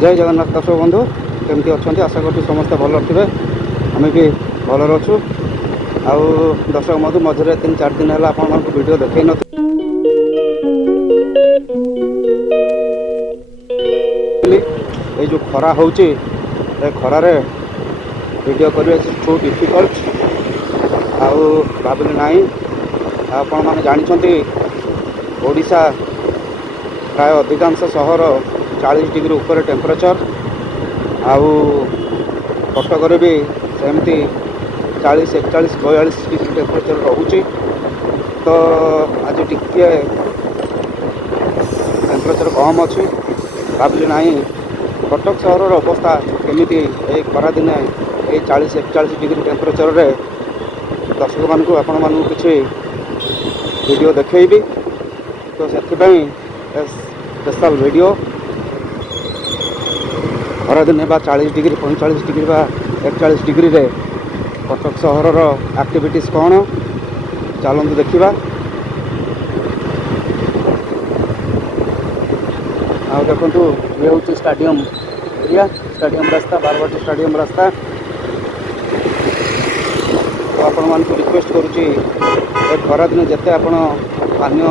जय जगन्नाथ दर्शक बंधु केमती अच्छा आशा करूँ समस्ते भल थे आम भी भलर अच्छु आउ दर्शक बंधु मझे 3-4 दिन है आपण वीडियो देखई न ये जो खरा हो खरार वीडियो करने टू डिफिकल्ट आउ भाविली ना आपण मैंने जानते ओडिशा प्राय अधिकांश सहर 40 डिग्री ऊपर टेम्परेचर आउ कटक भी सेमती 40, 41, 42 डिग्री टेम्परेचर रोचे। तो आज टिके टेम्परेचर कम अच्छी भाविली ना कटक सहर अवस्था केमी खरा दिने ये 40, 41 डिग्री टेम्परेचर रे दर्शक मान आपण मान किसी वीडियो देखी तो से स्पेशल वीडियो खरा दिन 40 डिग्री 45 डिग्री 41 डिग्री रे कटक सहर एक्टिविटीज कौन चलते देखा आ देखु ये हूँ स्टाडियम एरिया स्टाडियम रास्ता बारवाटी स्टाडियम रास्ता। तो आपण मान रिक्वेस्ट करुच्ची खरा दिन जिते आप पानी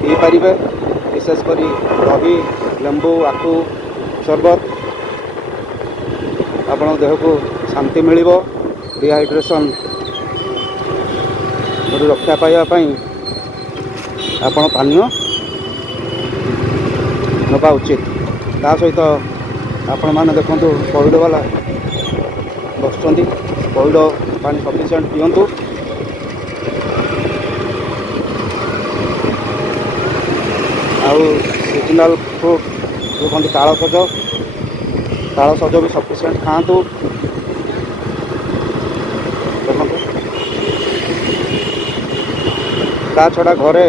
पी पारे विशेषकर दही लेंबू आखू शरबत आपण देह को शांति मिल डिहाइड्रेशन रक्षा पाइबापी आपण पानीय नवा उचित ता सहित आपण मैंने देखु पइड वाला बस पइड पानी सफिसीयंट पिंतु आउ सीजनाल फ्रूट जो कहते ताल सज भी सफिसीयंट खातु देखो ता छड़ा घरे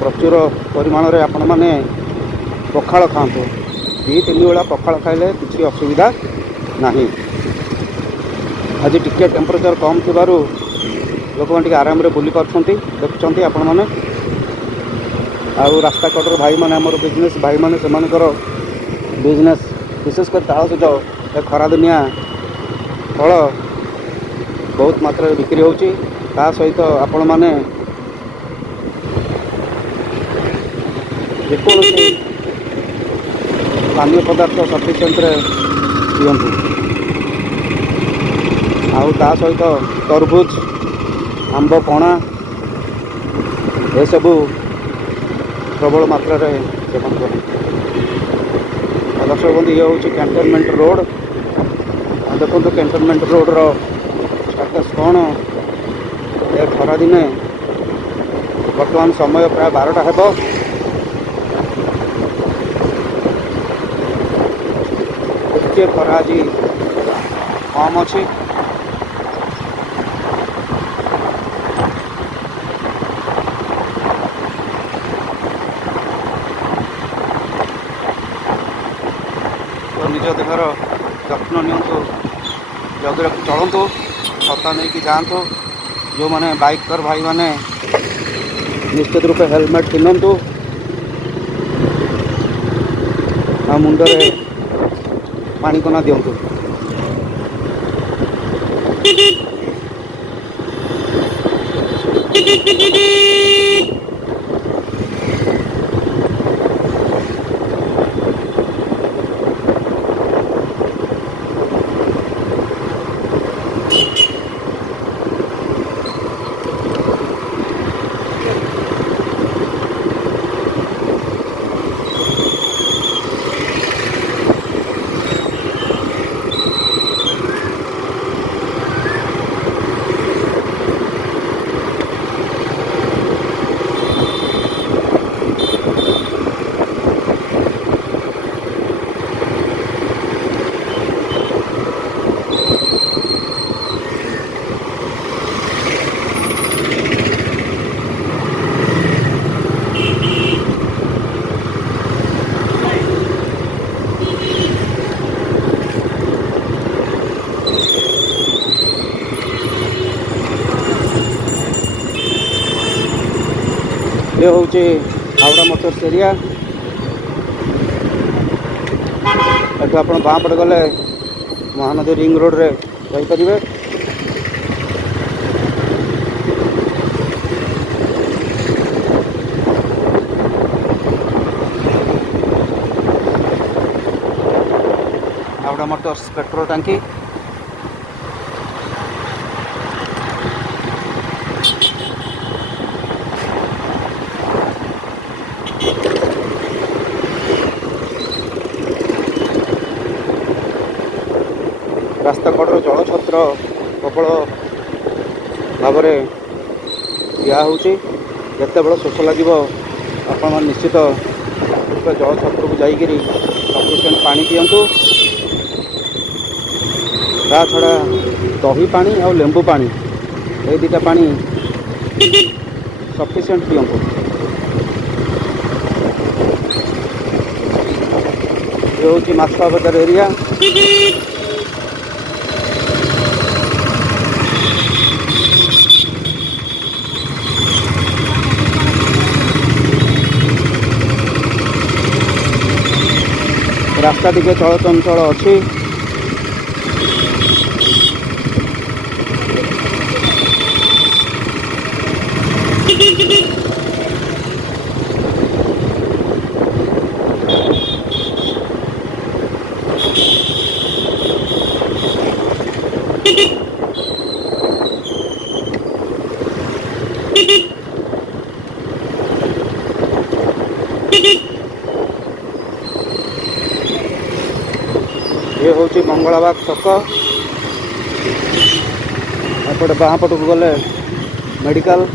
प्रचुर परिमाण रे आपण माने पखाल खातु 2-3 बेला पखाल खाइले किसी असुविधा नहीं। आज टिके टेम्परेचर कम थी लोक मैंने आराम रे बुली पार्टी देखुं आपण मैंने आउ रास्ता कटर भाई मैंने आमर बिजनेस भाई मैंने से बिजनेस विशेषकर ताल सज खरा दुनिया फल बहुत मात्रा बिक्री होची ता सहित आपण मैंने जेकोसी पानीय पदार्थ सफिसीयंट पिंतु आउ ता सहित तरबुज आंब पणा ये सबू प्रबल मात्रा सेवन कर। दर्शक बंधु ये हूँ कैंटनमेंट रोड देखो कैंटनमेंट रोड रो स्टेटस कौन ए खरा दिने बर्तमान समय प्राय 12टा हेब टे खरा आज कम अच्छी निज देहर जत्न नियंतु जगह चलतु छता नहीं कि जातु जो मैंने बाइकर भाई मैंने निश्चित रूपे हेलमेट पिंधतु आ मुंडरे पानी कना दिंतु। ये हूँ हावड़ा मोटर्स एरिया ଏଠୁ ଆପଣ ବାଁ ପଟେ ଗଲେ ମହାନଦୀ ରିଙ୍ଗ ରୋଡ଼ରେ ଯାଇପାରିବେ। ହାୱଡ଼ା ମୋଟର୍ସ ପେଟ୍ରୋଲ ଟାଙ୍କି। ରାସ୍ତା କଡ଼ରେ ଜଳଛତ୍ର ପ୍ରବଳ ଭାବରେ ଦିଆ ହେଉଛି। ଯେତେବେଳେ ଶୋଷ ଲାଗିବ ଆପଣମାନେ ନିଶ୍ଚିତ ଜଳଛତ୍ରକୁ ଯାଇକରି ସଫିସିଏଣ୍ଟ ପାଣି ପିଅନ୍ତୁ। ତା ଛଡ଼ା ଦହି ପାଣି ଆଉ ଲେମ୍ବୁ ପାଣି ଏଇ ଦୁଇଟା ପାଣି ସଫିସିଏଣ୍ଟ ପିଅନ୍ତୁ। ଏ ହେଉଛି ମାଛୁଆ ବଜାର ଏରିଆ। ରାସ୍ତା ଟିକେ ଚଳଚଞ୍ଚଳ ଅଛି। ये हूँ मंगलाबाग छक। एपटे बाँ पटक गले मेडिकल।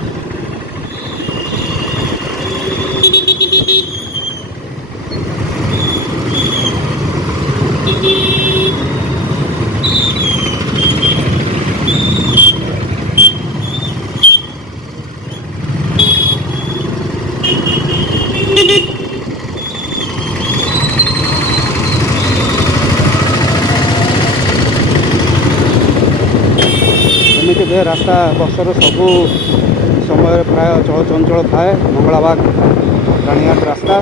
एमती रास्ता बसर सबू समय प्राय चलचंचल थाए। मंगलाबाग रानीघाट रास्ता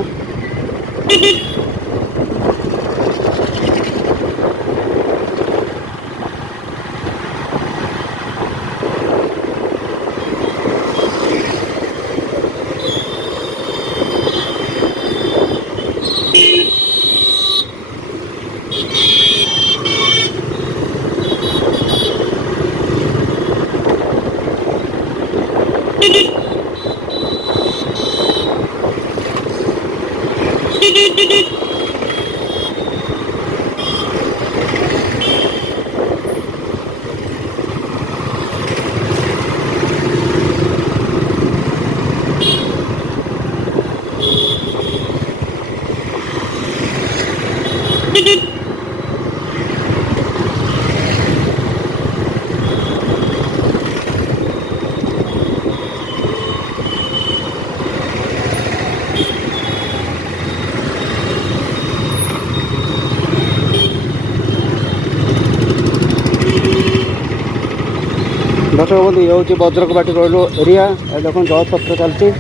दर्शक बंधु ये हूँ बज्रकबाटी रोड एरिया। देख जलछत्र चलती।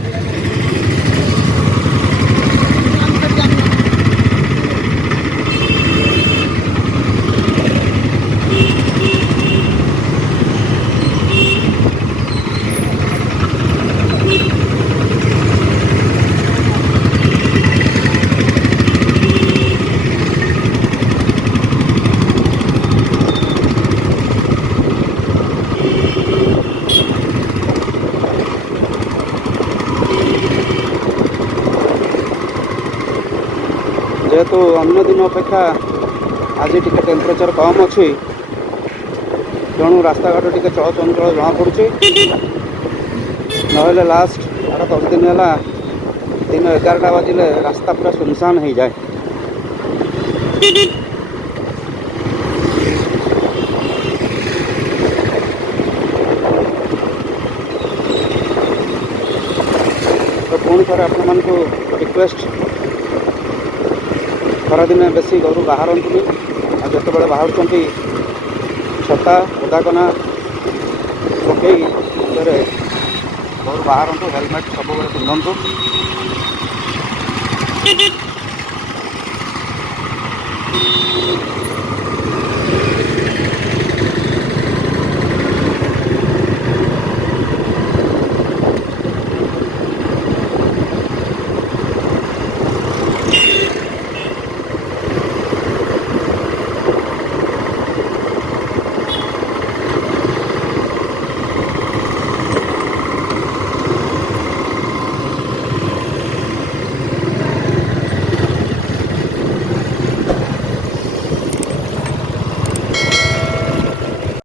जेहेतु अन्य दिन अपेक्षा आज टी टेम्परेचर कम अच्छी तेणु रास्ता घाट टी चलचंचल जना पड़ी। ना लास्ट 8-10 दिन है दिन 11टा बाजिले रास्ता पूरा सुनसान हो जाए। तो पुणी थे आपण मानक रिक्वेस्ट खरादिने बेसी घर बाहर जिते बाहर छता ओदाकना पकई घर बाहर हेलमेट सब पिंधु।